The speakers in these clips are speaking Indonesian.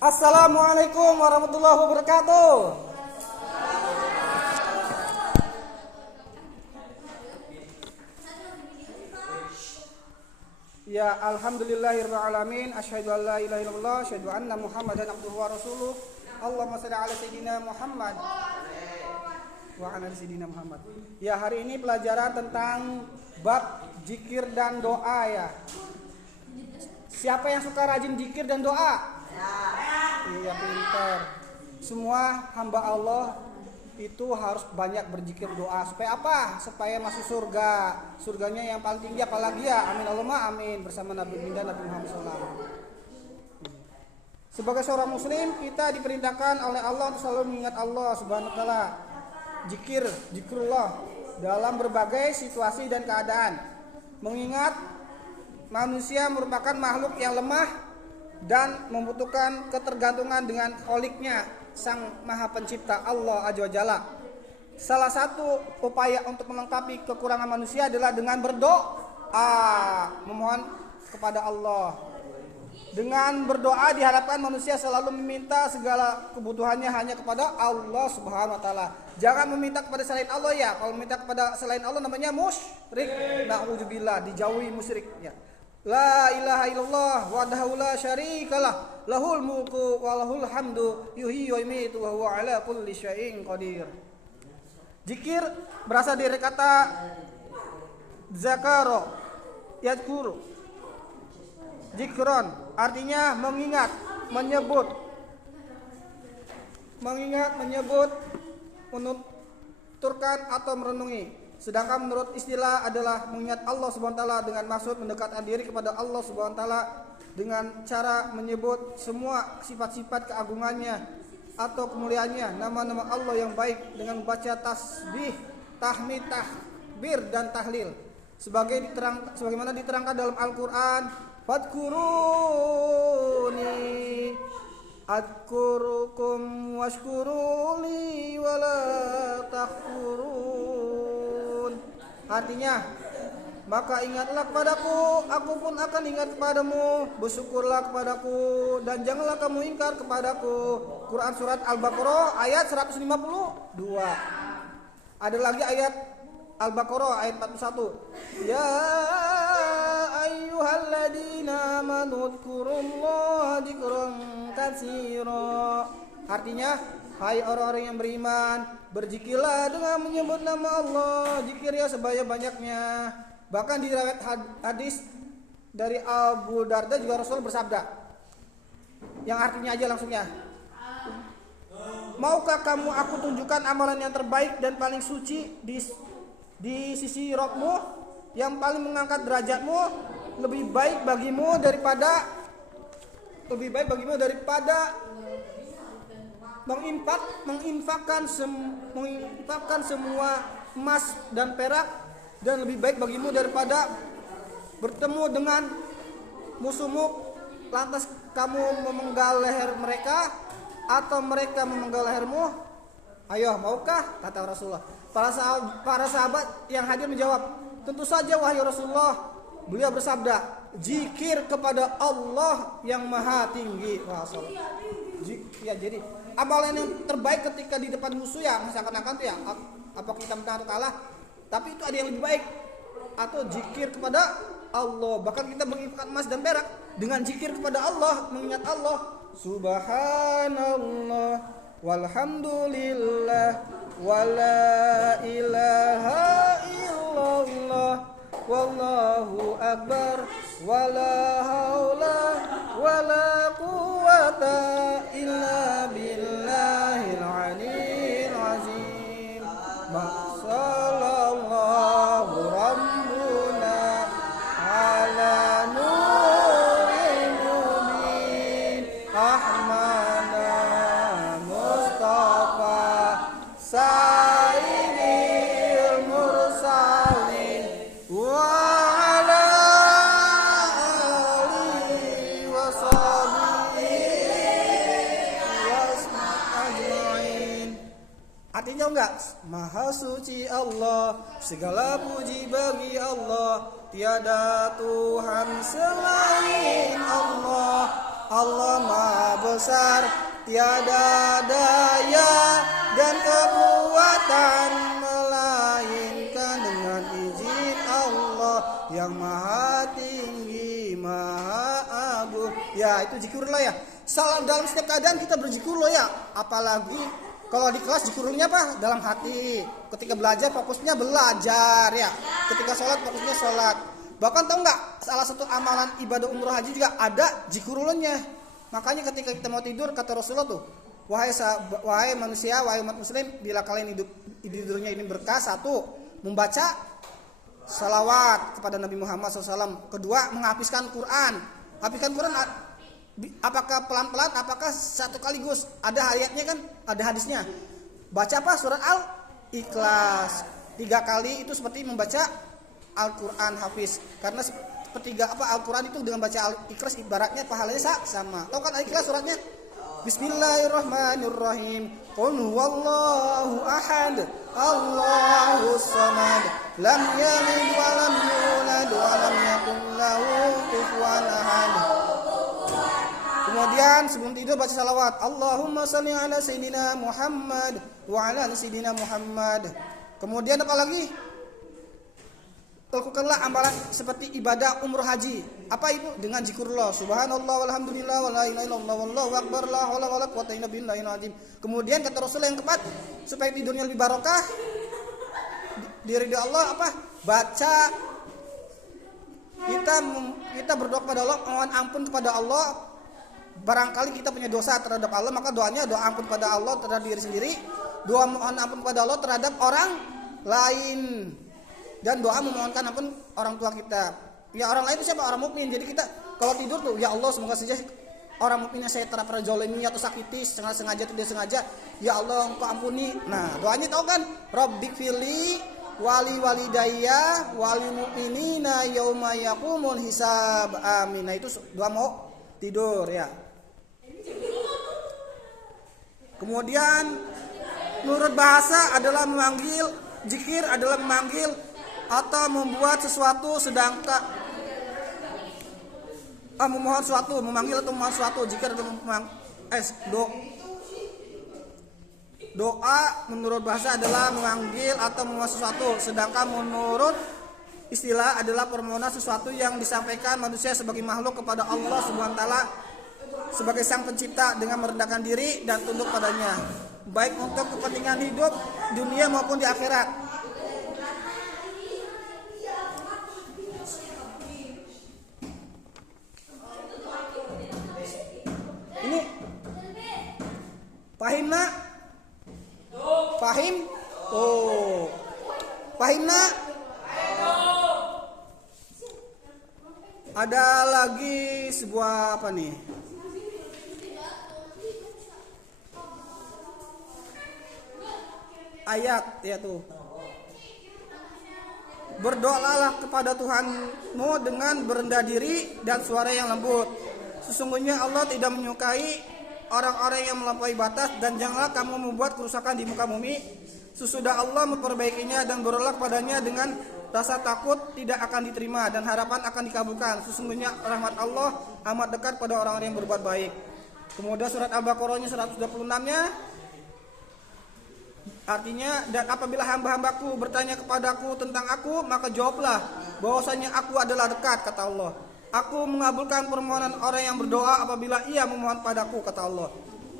Assalamualaikum warahmatullahi wabarakatuh. Ya, alhamdulillahirabbil alamin, asyhadu an la ilaha illallah, asyhadu anna Muhammadan abduhu wa rasuluh. Allahumma shalli ala sayyidina Muhammad wa ala sayyidina Muhammad. Ya, hari ini pelajaran tentang bab zikir dan doa ya. Siapa yang suka rajin zikir dan doa? Iya, pintar. Semua hamba Allah itu harus banyak berzikir doa. Supaya apa? Supaya masuk surga. Surganya yang paling tinggi apalagi ya? Amin Allahumma amin. Bersama Nabi Binda Nabi Muhammad SAW. Sebagai seorang muslim, kita diperintahkan oleh Allah untuk selalu mengingat Allah Subhanahu wa taala. Zikrullah dalam berbagai situasi dan keadaan. Mengingat manusia merupakan makhluk yang lemah dan membutuhkan ketergantungan dengan Kholiknya, Sang Maha Pencipta Allah Azza wa Jalla. Salah satu upaya untuk melengkapi kekurangan manusia adalah dengan berdoa, memohon kepada Allah. Dengan berdoa diharapkan manusia selalu meminta segala kebutuhannya hanya kepada Allah Subhanahu wa taala. Jangan meminta kepada selain Allah ya. Kalau meminta kepada selain Allah namanya musyrik. Na'udzubillah, dijauhi musyrik ya. La ilaha illallah wahdahu la syarikalah lahul mulku wa lahul hamdu yuhyi wa yumiitu wa huwa ala kulli syai'in qadir. Zikir berasal dari kata zakaro yadhkuru. Zikron artinya mengingat, menyebut, menuturkan atau merenungi. Sedangkan menurut istilah adalah mengingat Allah Subhanahu wa taala dengan maksud mendekatkan diri kepada Allah Subhanahu wa taala dengan cara menyebut semua sifat-sifat keagungannya atau kemuliaannya, nama-nama Allah yang baik dengan membaca tasbih, tahmid, takbir dan tahlil. Sebagaimana diterangkan dalam Al-Qur'an, fadkuruni adkurukum washkuruli wala takfurun. Artinya, maka ingatlah kepadaku, aku pun akan ingat kepadamu. Bersyukurlah kepadaku dan janganlah kamu ingkar kepadaku. Quran surat Al-Baqarah ayat 152. Ada lagi ayat Al-Baqarah ayat 41. Ya ayyuhalladzina amanu dzkurullaha dzikran katsira. Artinya, hai orang-orang yang beriman, berzikirlah dengan menyebut nama Allah, zikirnya sebanyak-banyaknya. Bahkan di riwayat hadis dari Abu Darda juga Rasul bersabda, yang artinya aja langsungnya, maukah kamu aku tunjukkan amalan yang terbaik dan paling suci di sisi Rabbmu, yang paling mengangkat derajatmu, lebih baik bagimu daripada menginfakkan semua emas dan perak, dan lebih baik bagimu daripada bertemu dengan musuhmu lantas kamu memenggal leher mereka atau mereka memenggal lehermu. Ayo, maukah? Kata Rasulullah. Para sahabat yang hadir menjawab, tentu saja wahai Rasulullah. Beliau bersabda, zikir kepada Allah yang maha tinggi. Ya, jadi amalan yang terbaik ketika di depan musuh ya, seakan-akan tuh ya, apa kita minta atau kalah, tapi itu ada yang lebih baik, atau zikir kepada Allah. Bahkan kita menginfakkan emas dan perak dengan zikir kepada Allah, mengingat Allah. Subhanallah walhamdulillah wala ilaha illallah wallahu akbar wala haula wala quwata illa billahil aliyyil azim. Sallallahu rabbuna ala nuril mubin ahmada mustafa sayyidil mursalin wa ala alihi wa sahbihi. Artinya enggak? Maha suci Allah, segala puji bagi Allah, tiada Tuhan selain Allah. Allah Maha besar, tiada daya dan kekuatan melainkan dengan izin Allah yang maha tinggi, maha agung. Ya, itu zikrullah ya. Dalam setiap keadaan kita berzikir ya. Apalagi kalau di kelas zikrulnya apa? Dalam hati. Ketika belajar fokusnya belajar ya. Ketika sholat fokusnya sholat. Bahkan tahu nggak, salah satu amalan ibadah umroh haji juga ada zikrullahnya. Makanya ketika kita mau tidur kata Rasulullah tuh, wahai manusia, wahai umat muslim, bila kalian tidurnya ini berkah, satu, membaca salawat kepada Nabi Muhammad SAW. Kedua, menghafizkan Quran. Hafizkan Quran apakah pelan-pelan, apakah satu kaligus? Ada ayatnya kan, ada hadisnya. Baca apa? Surat Al-Ikhlas 3 kali, itu seperti membaca Al-Quran hafiz. Karena sepertiga Al-Quran itu dengan baca Al-Ikhlas ibaratnya pahalanya sama. Tahu kan Al-Ikhlas suratnya? Bismillahirrahmanirrahim. Qul huwallahu ahad, Allahus samad, lam yalid wa lam yulad wa lam yakul lahu kufuwan ahad. Kemudian sebelum tidur baca salawat. Allahumma shalli ala sayyidina Muhammad wa ala sayyidina Muhammad. Kemudian apa lagi? Lakukanlah amalan seperti ibadah umroh haji. Apa itu? Dengan zikrullah. Subhanallah walhamdulillah wala ilaha illallah wallahu akbar la haula wala quwwata illa billahil azim. Kemudian kata Rasul yang keempat, supaya tidurnya lebih barokah, diridhoi Allah apa? Baca, kita berdoa kepada Allah, mohon ampun kepada Allah. Barangkali kita punya dosa terhadap Allah, maka doanya doa ampun kepada Allah terhadap diri sendiri, doa mohon ampun kepada Allah terhadap orang lain, dan doa memohonkan ampun orang tua kita. Ya, orang lain itu siapa? Orang mukmin. Jadi kita kalau tidur tuh, ya Allah semoga saja orang mukmin yang saya pernah zalimi atau sakiti sengaja tidak sengaja, ya Allah Engkau ampuni. Nah, doanya tahu kan? Rabbighfirli wali walidayya wali mu'minina yauma yaqumul hisab. Amin. Nah, itu doa mau tidur ya. Kemudian menurut bahasa adalah memanggil, zikir adalah memanggil atau membuat sesuatu sedangkan memohon sesuatu, memanggil atau memohon sesuatu. Zikir adalah doa menurut bahasa adalah memanggil atau memohon sesuatu, sedangkan menurut istilah adalah permohonan sesuatu yang disampaikan manusia sebagai makhluk kepada Allah Subhanahu wa taala sebagai sang pencipta dengan merendahkan diri dan tunduk padanya, baik untuk kepentingan hidup dunia maupun di akhirat. Ini pahim nak? Pahim? Oh, pahim nak? Ada lagi sebuah apa nih? Ayat ya tuh. Berdoalah kepada Tuhanmu dengan berendah diri dan suara yang lembut. Sesungguhnya Allah tidak menyukai orang-orang yang melampaui batas, dan janganlah kamu membuat kerusakan di muka bumi. Sesudah Allah memperbaikinya, dan berdoalah kepadanya dengan rasa takut tidak akan diterima dan harapan akan dikabulkan. Sesungguhnya rahmat Allah amat dekat pada orang-orang yang berbuat baik. Kemudian surat Al-Baqarah 126-nya artinya, dan apabila hamba-hambaku bertanya kepadaku tentang aku, maka jawablah bahwasanya aku adalah dekat, kata Allah. Aku mengabulkan permohonan orang yang berdoa apabila ia memohon padaku, kata Allah.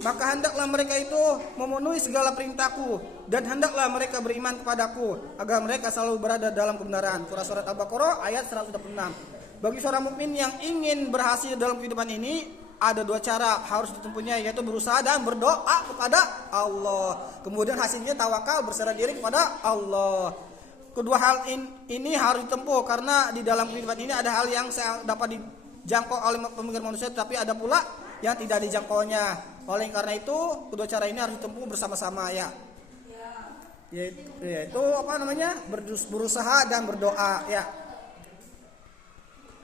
Maka hendaklah mereka itu memenuhi segala perintahku, dan hendaklah mereka beriman kepadaku agar mereka selalu berada dalam kebenaran. Surat Al-Baqarah ayat 126. Bagi seorang mukmin yang ingin berhasil dalam kehidupan ini, ada dua cara harus ditempuhnya, yaitu berusaha dan berdoa kepada Allah. Kemudian hasilnya tawakal, berserah diri kepada Allah. Kedua hal ini harus ditempuh, karena di dalam kehidupan ini ada hal yang dapat dijangkau oleh pemikiran manusia, tapi ada pula yang tidak dijangkaunya. Oleh karena itu, kedua cara ini harus ditempuh bersama-sama ya. Yaitu apa namanya? Berusaha dan berdoa ya.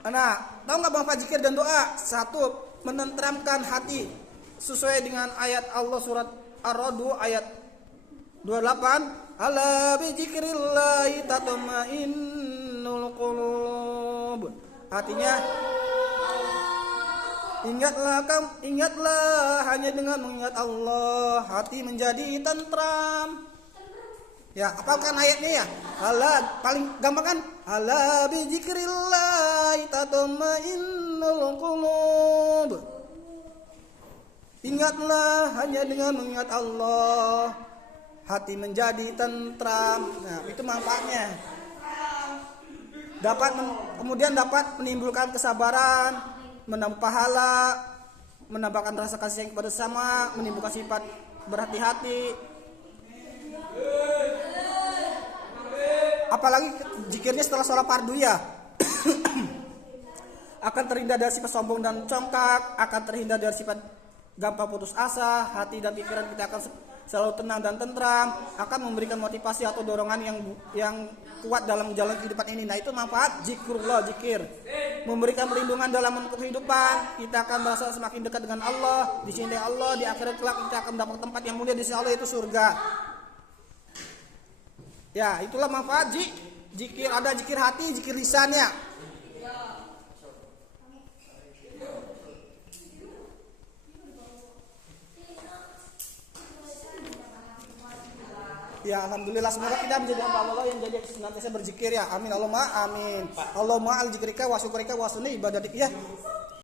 Nah, tahu nggak Bang zikir dan doa? Satu, menenteramkan hati sesuai dengan ayat Allah surat Ar-Ra'd ayat 28, ala bi dzikrillahi tatma'innul qulub. Artinya Ingatlah hanya dengan mengingat Allah hati menjadi tentram. Ya, apalkan ayatnya ya? Ala, paling gampang kan? Ala bi dzikrillah tatma'innul qulub. Ingatlah hanya dengan mengingat Allah hati menjadi tentram. Nah, itu manfaatnya. Kemudian dapat menimbulkan kesabaran, menambah pahala, menambahkan rasa kasih sayang kepada sesama, menimbulkan sifat berhati-hati. Apalagi zikirnya setelah sholat fardu ya. Akan terhindar dari sifat sombong dan congkak, akan terhindar dari sifat gampang putus asa, hati dan pikiran kita akan selalu tenang dan tentram, akan memberikan motivasi atau dorongan yang kuat dalam jalan kehidupan ini. Nah, itu manfaat zikrullah, zikir. Memberikan perlindungan dalam menempuh kehidupan, kita akan merasa semakin dekat dengan Allah, dicintai Allah, di akhirat kelak kita akan mendapat tempat yang mulia di sisi Allah, yaitu surga. Ya, itulah manfaat zikir. Ada zikir hati, zikir lisannya. Ya, alhamdulillah, semoga kita menjadi hamba Allah yang jadi senantiasa berzikir ya. Amin Allahumma amin. Allahumma al zikrika wa syukrika wa sunni ibadatik ya.